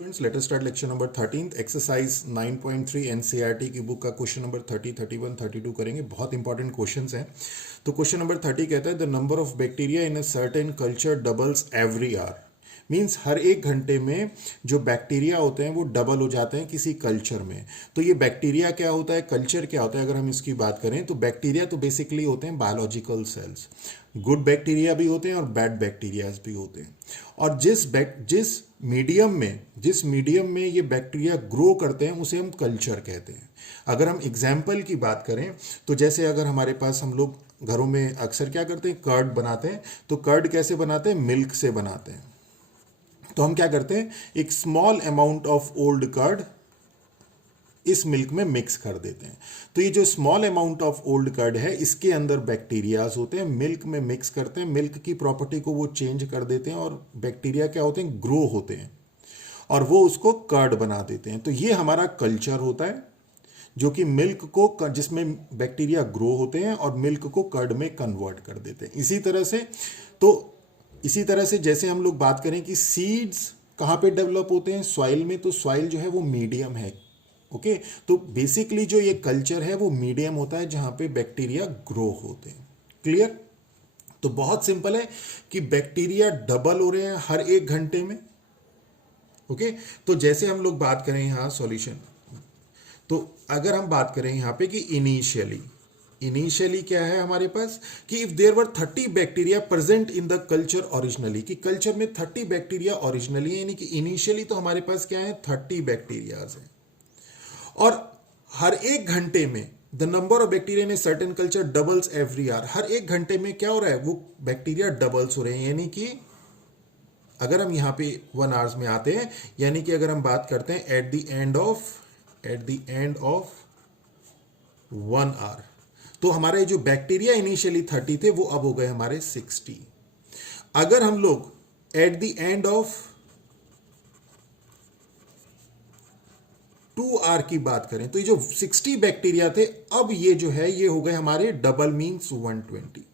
Students, let us start lecture number 13th exercise 9.3 NCERT की book का question number 30, 31, 32 करेंगे। बहुत इंपॉर्टेंट क्वेश्चंस हैं। तो क्वेश्चन नंबर 30 कहता है the number of bacteria in a certain culture doubles every hour. Means हर एक घंटे में जो बैक्टीरिया होते हैं वो डबल हो जाते हैं किसी कल्चर में। तो ये बैक्टीरिया क्या होता है, कल्चर क्या होता है, अगर हम इसकी बात करें तो बैक्टीरिया तो बेसिकली होते हैं बायोलॉजिकल सेल्स। गुड बैक्टीरिया भी होते हैं और बैड बैक्टीरियाज भी होते हैं। और जिस मीडियम में ये बैक्टीरिया ग्रो करते हैं उसे हम कल्चर कहते हैं। अगर हम एग्जाम्पल की बात करें तो जैसे अगर हमारे पास हम लोग घरों में अक्सर क्या करते हैं, कर्ड बनाते हैं। तो कर्ड कैसे बनाते हैं, मिल्क से बनाते हैं। तो हम क्या करते हैं, एक small amount of old curd इस मिल्क में मिक्स कर देते हैं। तो ये जो small amount of old curd है इसके अंदर बैक्टीरियाज होते हैं, मिल्क में मिक्स करते हैं, मिल्क की प्रॉपर्टी को वो चेंज कर देते हैं और बैक्टीरिया क्या होते हैं, ग्रो होते हैं और वो उसको कर्ड बना देते हैं। तो ये हमारा कल्चर होता है जो कि मिल्क को, जिसमें बैक्टीरिया ग्रो होते हैं और मिल्क को कर्ड में कन्वर्ट कर देते हैं। इसी तरह से जैसे हम लोग बात करें कि सीड्स कहाँ पे डेवलप होते हैं, सॉइल में। तो सॉइल जो है वो मीडियम है। ओके, तो बेसिकली जो ये कल्चर है वो मीडियम होता है जहां पे बैक्टीरिया ग्रो होते हैं। क्लियर? तो बहुत सिंपल है कि बैक्टीरिया डबल हो रहे हैं हर एक घंटे में। ओके, तो जैसे हम लोग बात करें यहां सॉल्यूशन, तो अगर हम बात करें यहां पे कि इनिशियली क्या है हमारे पास कि if there were 30 bacteria present in the culture originally, कि कल्चर में 30 बैक्टीरिया ओरिजिनली, यानी कि इनिशियली तो हमारे पास क्या है, 30 बैक्टीरियाज है। और हर एक घंटे में the number of bacteria in a certain culture doubles every hour. हर एक घंटे में क्या हो रहा है, वो बैक्टीरिया डबल्स हो रहे हैं। यानी कि अगर हम यहां पे 1 आवर्स में आते हैं, यानी कि अगर हम बात करते हैं at the end of 1 hour, तो हमारे जो बैक्टीरिया इनिशियली 30 थे वो अब हो गए हमारे 60। अगर हम लोग at the end of 2 hour की बात करें तो ये जो 60 बैक्टीरिया थे अब ये जो है ये हो गए हमारे डबल, मीन्स 120।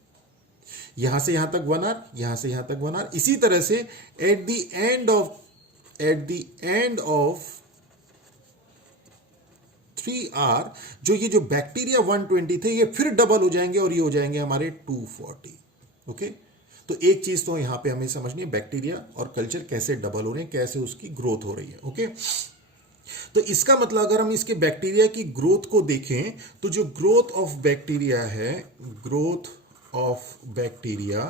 यहां से यहां तक 1 आवर, यहां से यहां तक 1 आवर। इसी तरह से at the end of 3 hour जो ये जो बैक्टीरिया 120 थे ये फिर डबल हो जाएंगे और ये हो जाएंगे हमारे 240। ओके, तो एक चीज तो यहां पे हमें समझनी है, बैक्टीरिया और कल्चर कैसे डबल हो रहे हैं, कैसे उसकी ग्रोथ हो रही है। ओके, तो इसका मतलब अगर हम इसके बैक्टीरिया की ग्रोथ को देखें तो जो ग्रोथ ऑफ बैक्टीरिया है, growth of bacteria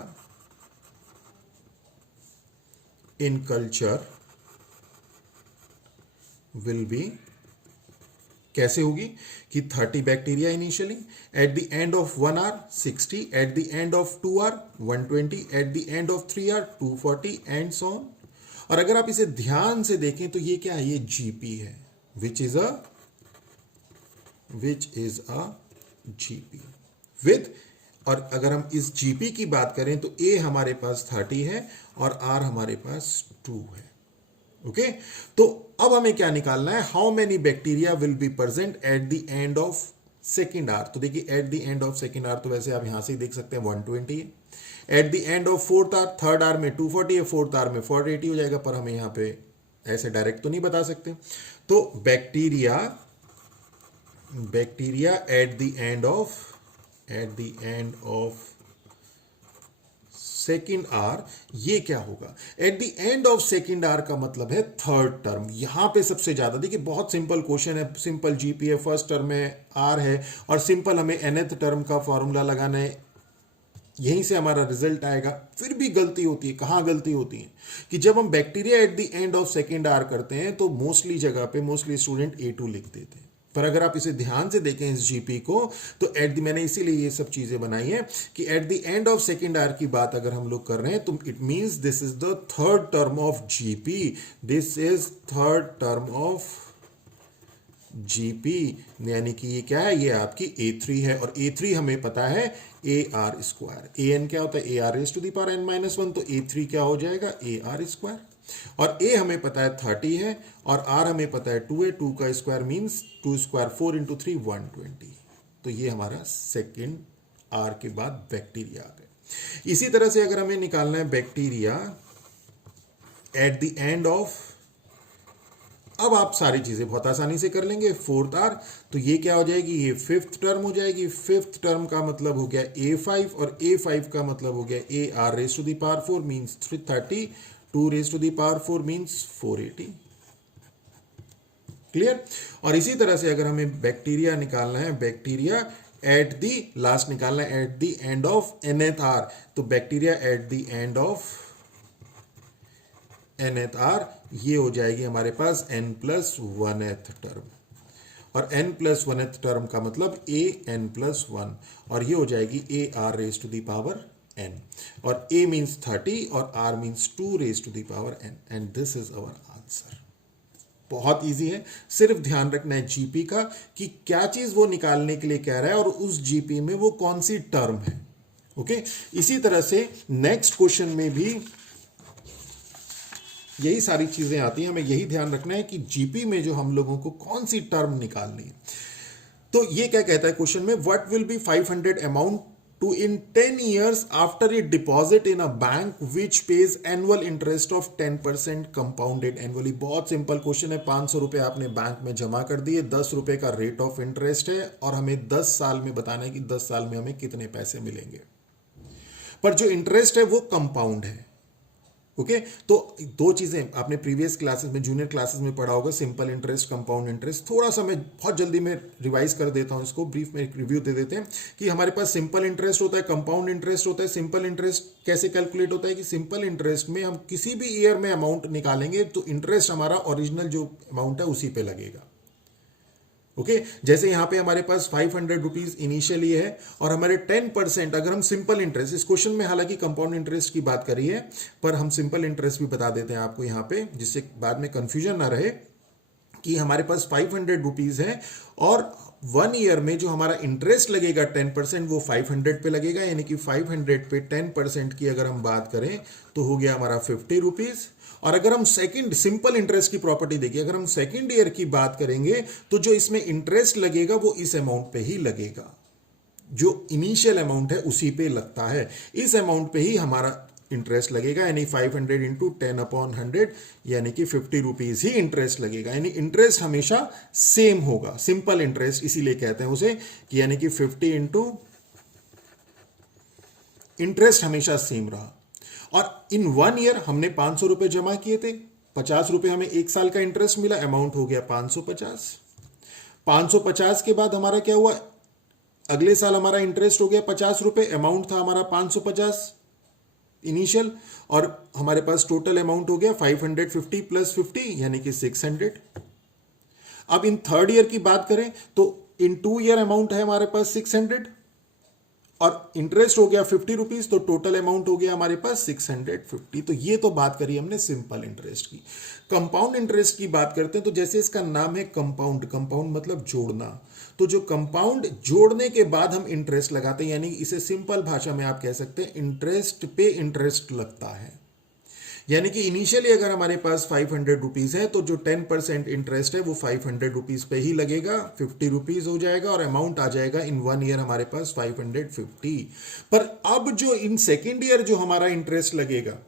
in culture will be कैसे होगी कि 30 bacteria initially, at the end of 1 hour 60, at the end of 2 hour 120, at the end of 3 hour 240 and so on. और अगर आप इसे ध्यान से देखें तो ये क्या है, ये जीपी है, which is a GP with. और अगर हम इस जीपी की बात करें तो ए हमारे पास 30 है और आर हमारे पास 2 है। ओके, तो अब हमें क्या निकालना है, how many bacteria will be present at the end of second hour. तो देखिए eight the end of second hour तो वैसे आप यहां से ही देख सकते हैं 120 है। At the end of fourth hour, third hour में 240 है, फोर्थ आवर में 480 हो जाएगा, पर हमें यहां पे ऐसे डायरेक्ट तो नहीं बता सकते। तो bacteria eight the end of second hour ये क्या होगा, eight the end of second hour का मतलब है थर्ड टर्म। यहां पे सबसे ज्यादा देखिए, बहुत सिंपल क्वेश्चन है, सिंपल जीपी है, फर्स्ट टर्म में आर है और सिंपल हमें nth टर्म का फॉर्मूला लगाना है, यहीं से हमारा रिजल्ट आएगा। फिर भी गलती होती है, कहां गलती होती है कि जब हम bacteria eight the end of second hour करते हैं तो मोस्टली जगह पे मोस्टली स्टूडेंट A2 लिख देते हैं। पर अगर आप इसे ध्यान से देखें इस जीपी को तो मैंने इसीलिए ये सब चीजें बनाई है कि eight the end of second hour की बात अगर हम लोग कर रहे हैं तो it means this is the third term of GP, this is third term of GP, यानी कि ये क्या है, ये आपकी A3 है। और A3 हमें पता है AR स्क्वायर, AN क्या होता है, AR raise to the power n-1, तो A3 क्या हो जाएगा, AR स्क्वायर। और A हमें पता है 30 है और R हमें पता है 2 है, 2 का स्क्वायर मीन्स 2 स्क्वायर 4 इंटू 3 120। तो ये हमारा सेकेंड R के बाद बैक्टीरिया आ गए। इसी तरह से अगर हमें निकालना है bacteria eight the end of अब आप सारी चीजें बहुत आसानी से कर लेंगे। फोर्थ आर, तो ये क्या हो जाएगी, ये फिफ्थ टर्म हो जाएगी। फिफ्थ टर्म का मतलब हो गया a5 और a5 का मतलब हो गया a r raise to the power 4 means 330, 2 raise to the power 4 means 480। Clear. और इसी तरह से अगर हमें बैक्टीरिया निकालना है, बैक्टीरिया एट दी लास्ट निकालना है, at the end of nth hour, तो bacteria at the end of nth hour, ये हो जाएगी हमारे पास n+1th टर्म। और n+1th टर्म का मतलब an+1, और ये हो जाएगी a r raise to the power n, और a मीन्स 30 और r means 2 raise to the power n, and this is our answer. बहुत इजी है, सिर्फ ध्यान रखना है जीपी का कि क्या चीज वो निकालने के लिए कह रहा है और उस जीपी में वो कौन सी टर्म है। ओके, इसी तरह से नेक्स्ट क्वेश्चन में भी यही सारी चीजें आती हैं, हमें यही ध्यान रखना है कि जीपी में जो हम लोगों को कौन सी टर्म निकालनी है। तो ये क्या कहता है क्वेश्चन में, what will be 500 amount to in 10 years after a deposit in a bank which pays annual interest of 10% compounded annually। बहुत सिंपल क्वेश्चन है। 500 रुपए आपने बैंक में जमा कर दिए, 10 रुपए का रेट ऑफ इंटरेस्ट है, और हमें 10 साल में बताना है कि 10 साल में हमें कितने पैसे मिलेंगे। पर जो इंटरेस्ट है वो कंपाउंड है। ओके, तो दो चीजें आपने प्रीवियस क्लासेस में, जूनियर क्लासेस में पढ़ा होगा, सिंपल इंटरेस्ट, कंपाउंड इंटरेस्ट। थोड़ा सा मैं बहुत जल्दी में रिवाइज कर देता हूं इसको, ब्रीफ में एक रिव्यू दे देते हैं कि हमारे पास सिंपल इंटरेस्ट होता है, कंपाउंड इंटरेस्ट होता है। सिंपल इंटरेस्ट कैसे कैलकुलेट होता है कि सिंपल इंटरेस्ट में हम किसी भी ईयर में अमाउंट निकालेंगे तो इंटरेस्ट हमारा ओरिजिनल जो अमाउंट है उसी पे लगेगा। ओके, जैसे यहां पे हमारे पास 500 रुपीज इनिशियली है, और हमारे 10% अगर हम सिंपल इंटरेस्ट, इस क्वेश्चन में हालांकि कंपाउंड इंटरेस्ट की बात करी है, पर हम सिंपल इंटरेस्ट भी बता देते हैं आपको यहां पे, जिससे बाद में कंफ्यूजन ना रहे कि हमारे पास 500 रुपीज है और 1 ईयर में जो हमारा इंटरेस्ट लगेगा 10% वो 500 पे लगेगा, यानी कि 500 पे 10% की अगर हम बात करें तो हो गया हमारा 50 रुपीज। और अगर हम सेकंड सिंपल इंटरेस्ट की प्रॉपर्टी देखिए, अगर हम सेकंड ईयर की बात करेंगे तो जो इसमें इंटरेस्ट लगेगा वो इस अमाउंट पे ही लगेगा, जो इनिशियल अमाउंट है उसी पे लगता है, इस अमाउंट पे ही हमारा इंटरेस्ट लगेगा, यानी 500 इंटू 10/100 यानी कि 50 रुपीज ही इंटरेस्ट लगेगा। यानी इंटरेस्ट हमेशा सेम होगा, सिंपल इंटरेस्ट इसीलिए कहते हैं उसे, कि यानी कि 50 इंटू इंटरेस्ट हमेशा सेम रहा। और इन 1 ईयर हमने 500 रुपए जमा किए थे, 50 रुपए हमें 1 साल का इंटरेस्ट मिला, अमाउंट हो गया 550। 550 के बाद हमारा क्या हुआ, अगले साल हमारा इंटरेस्ट हो गया 50 रुपए, अमाउंट था हमारा 550 इनिशियल, और हमारे पास टोटल अमाउंट हो गया 550 प्लस 50 यानी कि 600। अब इन थर्ड ईयर की बात करें तो इन 2 ईयर अमाउंट है हमारे पास 600 और इंटरेस्ट हो गया 50 रुपीज, तो टोटल अमाउंट हो गया हमारे पास 650। तो ये तो बात करी हमने सिंपल इंटरेस्ट की। कंपाउंड इंटरेस्ट की बात करते हैं तो जैसे इसका नाम है कंपाउंड, कंपाउंड मतलब जोड़ना, तो जो कंपाउंड जोड़ने के बाद हम इंटरेस्ट लगाते हैं, यानी इसे सिंपल भाषा में आप कह सकते हैं इंटरेस्ट पे इंटरेस्ट लगता है। यानी कि इनिशियली अगर हमारे पास 500 रुपीज है तो जो 10% इंटरेस्ट है वो 500 रुपीज पे ही लगेगा, 50 रुपीज हो जाएगा, और अमाउंट आ जाएगा इन 1 ईयर हमारे पास 550। पर अब जो इन सेकेंड ईयर जो हमारा इंटरेस्ट लगेगा,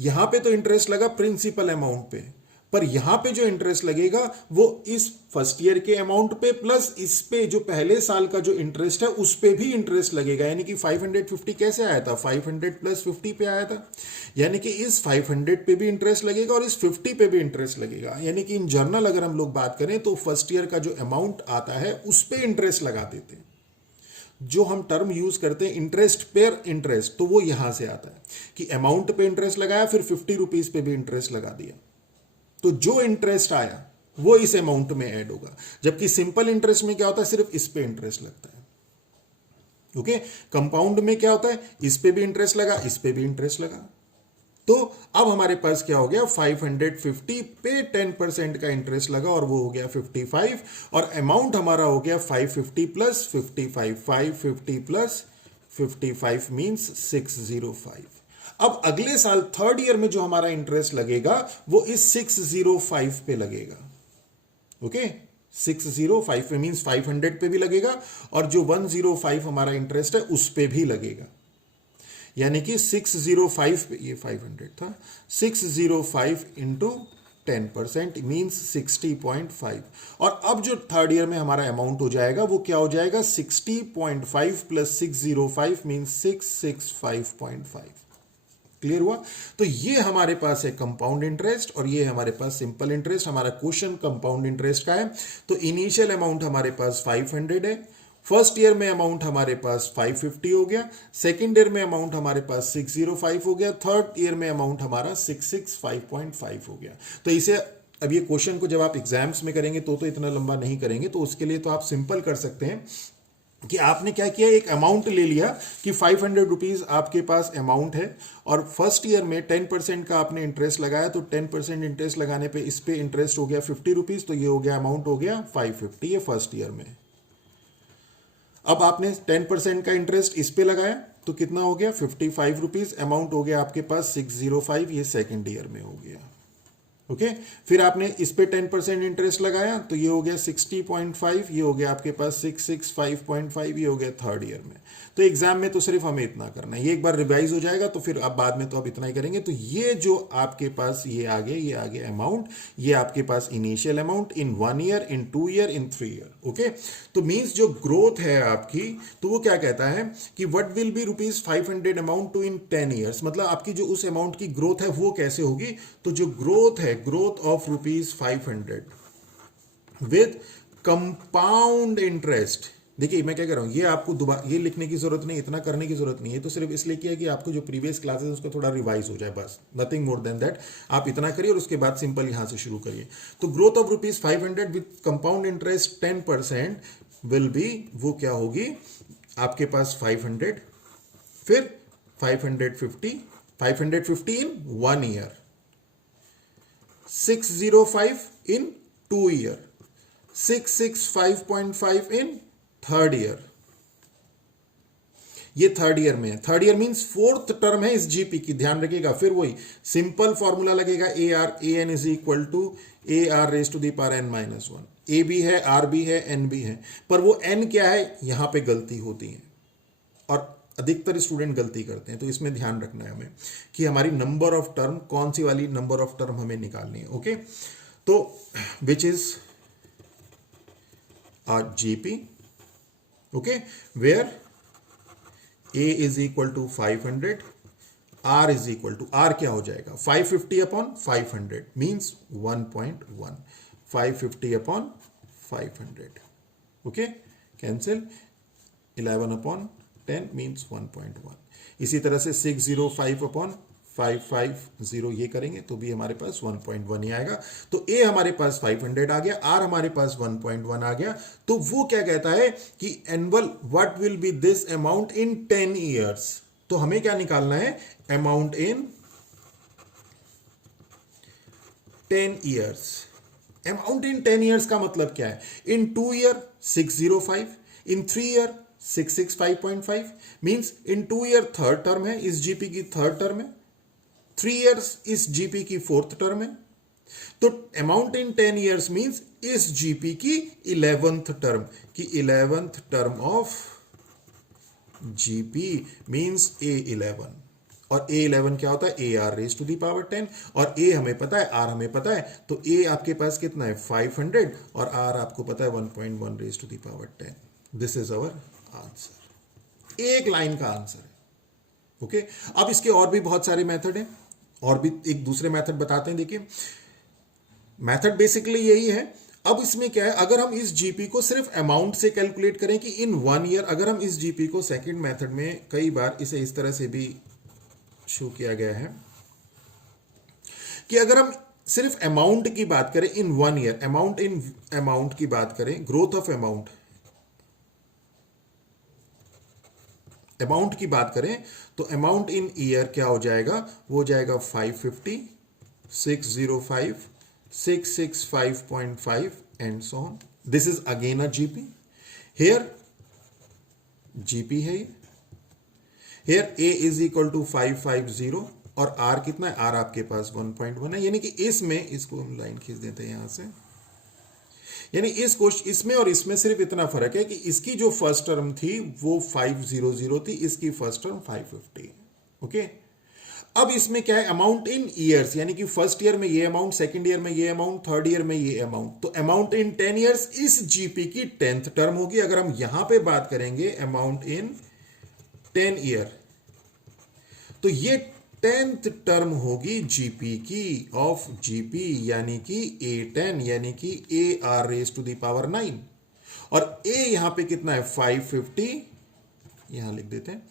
यहां पे तो इंटरेस्ट लगा प्रिंसिपल अमाउंट पे, पर यहां पे जो इंटरेस्ट लगेगा वो इस फर्स्ट ईयर के अमाउंट पे प्लस इस पे जो पहले साल का जो इंटरेस्ट है उस पे भी इंटरेस्ट लगेगा। यानी कि 550 कैसे आया था, 500 प्लस 50 पे आया था, यानी कि इस 500 पे भी इंटरेस्ट लगेगा और इस 50 पे भी इंटरेस्ट लगेगा। यानी कि इन जनरल अगर हम लोग बात करें तो फर्स्ट ईयर का जो अमाउंट आता है उस पे इंटरेस्ट लगा देते हैं। जो हम टर्म यूज करते हैं इंटरेस्ट पेयर इंटरेस्ट, तो वो यहां से आता है कि अमाउंट पे इंटरेस्ट लगाया, फिर 50 रुपीज पे भी इंटरेस्ट लगा दिया, तो जो इंटरेस्ट आया वो इस अमाउंट में ऐड होगा। जबकि सिंपल इंटरेस्ट में क्या होता है, सिर्फ इस पे इंटरेस्ट लगता है। ओके, कंपाउंड में क्या होता है, इस पे भी इंटरेस्ट लगा, इस पे भी इंटरेस्ट लगा। तो अब हमारे पास क्या हो गया, 550 पे 10% का इंटरेस्ट लगा और वो हो गया 55, और अमाउंट हमारा हो गया 550 प्लस 55, 550 प्लस 55 मींस 605। अब अगले साल थर्ड ईयर में जो हमारा इंटरेस्ट लगेगा वो इस 605 पे लगेगा। ओके, 605 पे मींस 500 पे भी लगेगा, और जो 105 हमारा इंटरेस्ट है उस पे भी लगेगा। यानी कि 605 पे, ये 500 था, 605 इंटू 10% मीन्स 60.5। और अब जो थर्ड ईयर में हमारा अमाउंट हो जाएगा वो क्या हो जाएगा, 60.5 प्लस 605 मीन्स 665.5। क्लियर हुआ। तो ये हमारे पास है कंपाउंड इंटरेस्ट और ये हमारे पास सिंपल इंटरेस्ट। हमारा क्वेश्चन कंपाउंड इंटरेस्ट का है। तो इनिशियल अमाउंट हमारे पास 500 है, फर्स्ट ईयर में अमाउंट हमारे पास 550 हो गया, सेकेंड ईयर में अमाउंट हमारे पास 605 हो गया, थर्ड ईयर में अमाउंट हमारा 665.5 हो गया। तो इसे अब ये क्वेश्चन को जब आप एग्जाम्स में करेंगे तो इतना लंबा नहीं करेंगे, तो उसके लिए तो आप सिंपल कर सकते हैं कि आपने क्या किया, एक अमाउंट ले लिया कि 500 रुपीज आपके पास अमाउंट है और फर्स्ट ईयर में 10% का आपने इंटरेस्ट लगाया, तो 10% इंटरेस्ट लगाने पे इस पे इंटरेस्ट हो गया 50 रुपीज, तो ये हो गया अमाउंट हो गया 550, ये फर्स्ट ईयर में। अब आपने 10% का इंटरेस्ट इस पे लगाया तो कितना हो गया 55 रुपीज, अमाउंट हो गया आपके पास 605, ये सेकेंड ईयर में हो गया। ओके फिर आपने इस पे 10% इंटरेस्ट लगाया तो ये हो गया 60.5, ये हो गया आपके पास 665.5, ये हो गया थर्ड ईयर में। तो एग्जाम में तो सिर्फ हमें इतना करना है, ये एक बार रिवाइज हो जाएगा तो फिर अब बाद में तो अब इतना ही करेंगे। तो ये जो आपके पास ये आगे अमाउंट, ये आपके पास initial amount in 1 year, in 2 year, in 3 year. Okay तो मीन्स जो ग्रोथ है आपकी, तो वो क्या कहता है कि what will be ₹500 amount to in 10 years, मतलब आपकी जो उस अमाउंट की ग्रोथ है वो कैसे होगी। तो जो ग्रोथ है, growth of ₹500 with compound interest. देखिए मैं क्या कर रहा हूं, ये आपको दोबारा ये लिखने की जरूरत नहीं, इतना करने की जरूरत नहीं है, तो सिर्फ इसलिए किया कि आपको जो प्रीवियस क्लासेस उसका थोड़ा रिवाइज हो जाए, बस नथिंग मोर देन दैट। आप इतना करिए और उसके बाद सिंपल यहां से शुरू करिए। तो growth of ₹500 with compound interest 10% will be, वो क्या होगी आपके पास 500, फिर 550 in 1 year, 605 in 2 year, 665.5 in third year. ये थर्ड ईयर में है, third year means fourth term है इस जीपी की, ध्यान रखिएगा। फिर वही सिंपल फॉर्मूला लगेगा, AN is equal to AR raise to the power n-1। A भी है, आर भी है, एन भी है, पर वो एन क्या है यहां पे गलती होती है और अधिकतर स्टूडेंट गलती करते हैं। तो इसमें ध्यान रखना है हमें कि हमारी नंबर ऑफ टर्म कौन सी वाली नंबर ऑफ टर्म हमें निकालनी है। ओके तो which is GP, okay where A is equal to 500, R is equal to, R क्या हो जाएगा 550 upon 500 means 1.1, 550 upon 500, okay cancel, 11 upon 10 means 1.1। इसी तरह से 605 अपॉन 550 ये करेंगे तो भी हमारे पास 1.1 ही आएगा। तो A हमारे पास 500 आ गया, R हमारे पास 1.1 आ गया। तो वो क्या कहता है कि annual what will B this amount in 10 years. तो हमें क्या निकालना है, amount in 10 years. Amount in 10 years का मतलब क्या है, इन 2 ईयर 605, इन 3 ईयर 665.5 मींस इन 2 ईयर थर्ड टर्म है, इस जीपी की थर्ड टर्म है, 3 इयर्स इस जीपी की फोर्थ टर्म है। तो अमाउंट इन 10 इयर्स मींस इस जीपी की 11th टर्म की 11th term of GP means A11। और A11 क्या होता है, AR raise to the power 10, और A हमें पता है, R हमें पता है, तो A आपके पास कितना है 500 और R आपको पता है 1.1 raise to the power 10। This is our answer, एक लाइन का आंसर है। ओके अब इसके और भी बहुत सारे मेथड हैं, और भी एक दूसरे मेथड बताते हैं। देखिए मेथड बेसिकली यही है। अब इसमें क्या है, अगर हम इस जीपी को सिर्फ अमाउंट से कैलकुलेट करें कि इन 1 ईयर, अगर हम इस जीपी को सेकंड मेथड में कई बार इसे इस तरह से भी शो किया गया है कि अगर हम सिर्फ अमाउंट की बात करें इन 1 ईयर, अमाउंट की बात करें, ग्रोथ ऑफ अमाउंट की बात करें, तो अमाउंट इन ईयर क्या हो जाएगा, वो हो जाएगा 550, 605, 665.5 and so on. This is again a GP. Here GP है, here A is equal to 550 और R कितना है, R आपके पास 1.1 है। यानी कि इसमें, इसको हम लाइन खींच देते हैं यहां से, यानी इसमें और इसमें सिर्फ इतना फर्क है कि इसकी जो फर्स्ट टर्म थी वो 500 थी, इसकी फर्स्ट टर्म 550। ओके अब इसमें क्या है, अमाउंट इन ईयर्स, यानी कि फर्स्ट ईयर में ये अमाउंट, सेकंड ईयर में ये अमाउंट, थर्ड ईयर में ये अमाउंट, तो अमाउंट इन 10 ईयर्स इस जीपी की 10th टर्म होगी। अगर हम यहां पे बात करेंगे अमाउंट इन 10 ईयर, तो ये 10th टर्म होगी जीपी की, ऑफ जीपी, यानी कि A10, यानी कि AR raise to the power 9, और A यहां पे कितना है 550, यहां लिख देते हैं,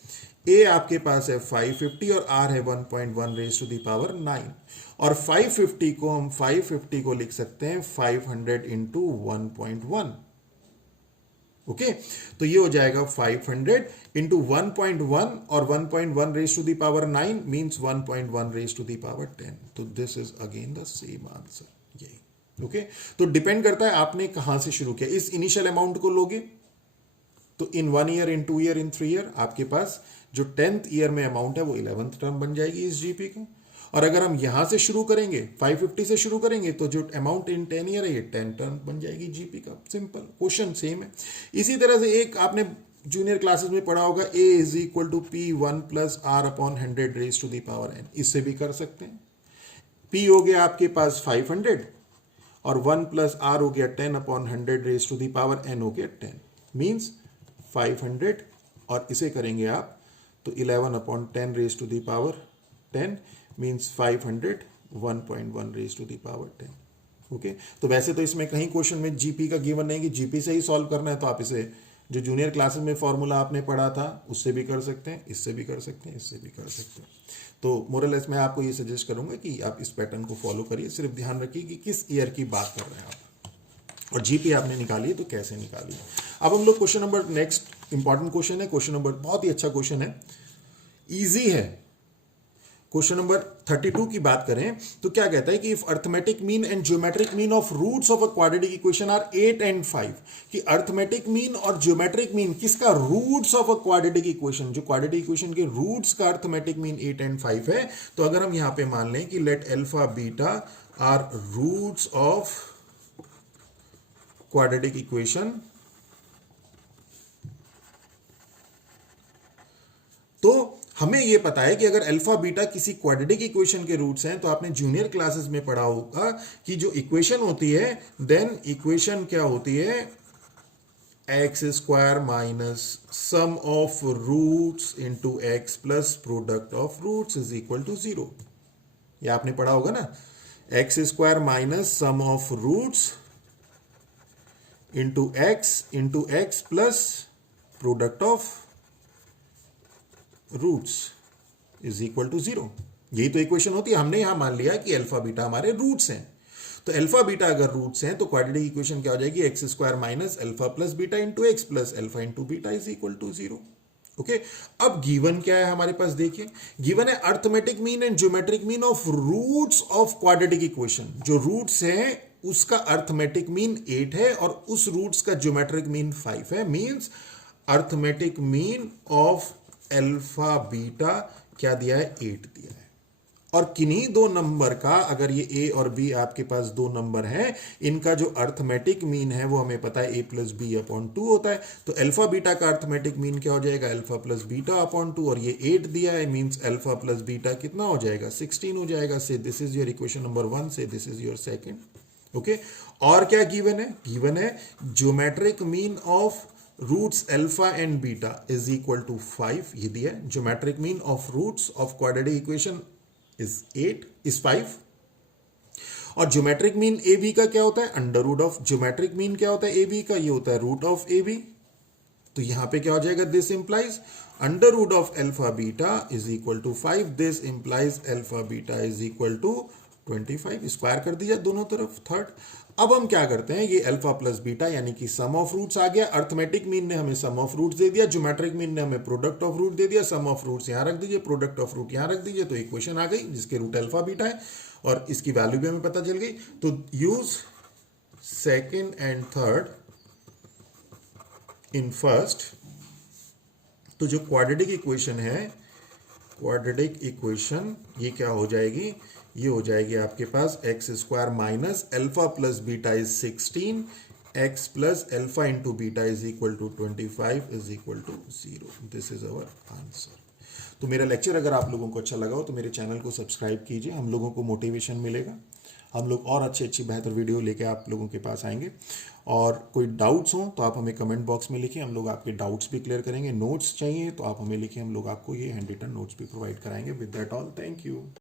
A आपके पास है 550 और R है 1.1 रेज टू द पावर 9, और 550 को लिख सकते हैं 500 इंटू 1.1। ओके, तो ये हो जाएगा 500 इंटू 1.1, और 1.1 raise to the power 9 means 1.1 raise to the power 10। तो this is again the same answer, यही। ओके, तो डिपेंड करता है आपने कहां से शुरू किया। इस इनिशियल अमाउंट को लोगे तो इन 1 year, in 2 year, in 3 year आपके पास जो 10th ईयर में अमाउंट है वो 11th टर्म बन जाएगी इस जीपी का। और अगर हम यहां से शुरू करेंगे, 550 से शुरू करेंगे, तो जो अमाउंट इन 10 ईयर है ये 10 टर्म बन जाएगी जीपी का। सिंपल क्वेश्चन सेम है। इसी तरह से एक आपने जूनियर क्लासेस में पढ़ा होगा, A is equal to P1 plus R upon 100 raise to the power n, इससे भी कर सकते हैं। P हो गया आपके पास 500 और 1 प्लस R हो गया 10 upon 100 raise to the power n हो गया 10, मीन्स 500, और इसे करेंगे आप तो 11 upon 10 raise to the power 10 means 500 1.1 raise to the power 10। Okay, तो वैसे तो इसमें कहीं क्वेश्चन में जीपी का गिवन नहीं कि जीपी से ही सॉल्व करना है, तो आप इसे जो जूनियर क्लासेस में फॉर्मूला आपने पढ़ा था उससे भी कर सकते हैं, इससे भी कर सकते हैं, इससे भी कर सकते हैं। तो मोरलेस मैं आपको ये सजेस्ट करूंगा कि आप इस पैटर्न को फॉलो करिए, सिर्फ ध्यान रखिए कि किस ईयर की बात कर रहे हैं आप, और जीपी आपने निकाली है तो कैसे निकाली है। अब हम लोग question number, next important question है, क्वेश्चन नंबर बहुत ही अच्छा क्वेश्चन है, इजी है। क्वेश्चन नंबर 32 की बात करें तो क्या कहता है कि if arithmetic mean and geometric mean of roots of a quadratic equation are 8 and 5, कि अर्थमेटिक मीन और ज्योमेट्रिक मीन किसका, roots of a quadratic equation, जो क्वाड्रेटिक इक्वेशन के रूट्स का अर्थमेटिक मीन 8 एंड 5 है, तो अगर हम यहां पे मान लें कि let alpha beta are roots of quadratic equation, तो हमें यह पता है कि अगर अल्फा बीटा किसी क्वाड्रेटिक इक्वेशन के रूट्स हैं, तो आपने जूनियर क्लासेस में पढ़ा होगा कि जो इक्वेशन होती है, देन इक्वेशन क्या होती है, x square minus sum of roots into x plus product of roots is equal to 0। ये आपने पढ़ा होगा ना, x square minus sum of roots into x plus product of roots is equal to 0। यही तो इक्वेशन होती है। हमने यहां मान लिया कि अल्फा बीटा हमारे रूट्स हैं, तो अल्फा बीटा अगर रूट्स हैं तो क्वाड्रेटिक इक्वेशन क्या हो जाएगी, x square minus alpha plus beta into x plus alpha into beta is equal to 0। Okay, अब गिवन क्या है हमारे पास, देखिए गिवन है arithmetic mean and geometric mean of roots of quadratic equation. जो रूट्स है उसका अर्थमेटिक मीन 8 है और उस रूट्स का ज्योमेट्रिक मीन 5 है, means arithmetic mean of alpha beta क्या दिया है, 8 दिया है। और किन्हीं दो नंबर का, अगर ये ए और बी आपके पास दो नंबर हैं, इनका जो अर्थमेटिक मीन है वो हमें पता है a प्लस बी अपॉन 2 होता है। तो अल्फा बीटा का अर्थमेटिक मीन क्या हो जाएगा, अल्फा प्लस बीटा अपॉन 2, और ये 8 दिया है, मींस अल्फा प्लस बीटा कितना हो जाएगा, 16 हो जाएगा। Say this is your equation number 1, say this is your second. Okay, और क्या गिवन है, गिवन है geometric mean of roots alpha and beta is equal to 5, ये दिया है। Geometric mean of roots of quadratic equation is 8 is 5, और geometric mean A B का क्या होता है, under root of, geometric mean क्या होता है ए बी का, ये होता है रूट ऑफ ए बी। तो यहां पे क्या हो जाएगा, this implies under root of alpha beta is equal to 5, this implies alpha beta is equal to 25, square कर दीजिए दोनों तरफ, थर्ड। अब हम क्या करते हैं, ये अल्फा प्लस बीटा यानी कि सम ऑफ रूट्स आ गया, अर्थमेटिक मीन ने हमें सम ऑफ रूट्स दे दिया, ज्योमेट्रिक मीन ने हमें प्रोडक्ट ऑफ रूट दे दिया, सम ऑफ रूट्स यहां रख दीजिए, प्रोडक्ट ऑफ रूट यहां रख दीजिए, तो इक्वेशन आ गई जिसके रूट अल्फा बीटा है और इसकी वैल्यू भी हमें पता चल गई। तो use second and third in first. तो जो क्वाड्रेटिक इक्वेशन है, क्वाड्रेटिक इक्वेशन ये क्या हो जाएगी, ये हो जाएगी आपके पास x square minus alpha plus beta is 16, x plus alpha into beta is equal to 25 is equal to 0। This is our answer. तो मेरा लेक्चर अगर आप लोगों को अच्छा लगा हो तो मेरे चैनल को सब्सक्राइब कीजिए, हम लोगों को मोटिवेशन मिलेगा, हम लोग और अच्छी बेहतर वीडियो लेके आप लोगों के पास आएंगे। और कोई डाउट्स हो तो आप हमें कमेंट बॉक्स में लिखिए, हम लोग आपके डाउट्स भी क्लियर करेंगे। नोट्स चाहिए तो आप हमें लिखिए, हम लोग आपको ये हैंड रिटन नोट्स भी प्रोवाइड कराएंगे। With that all, thank you.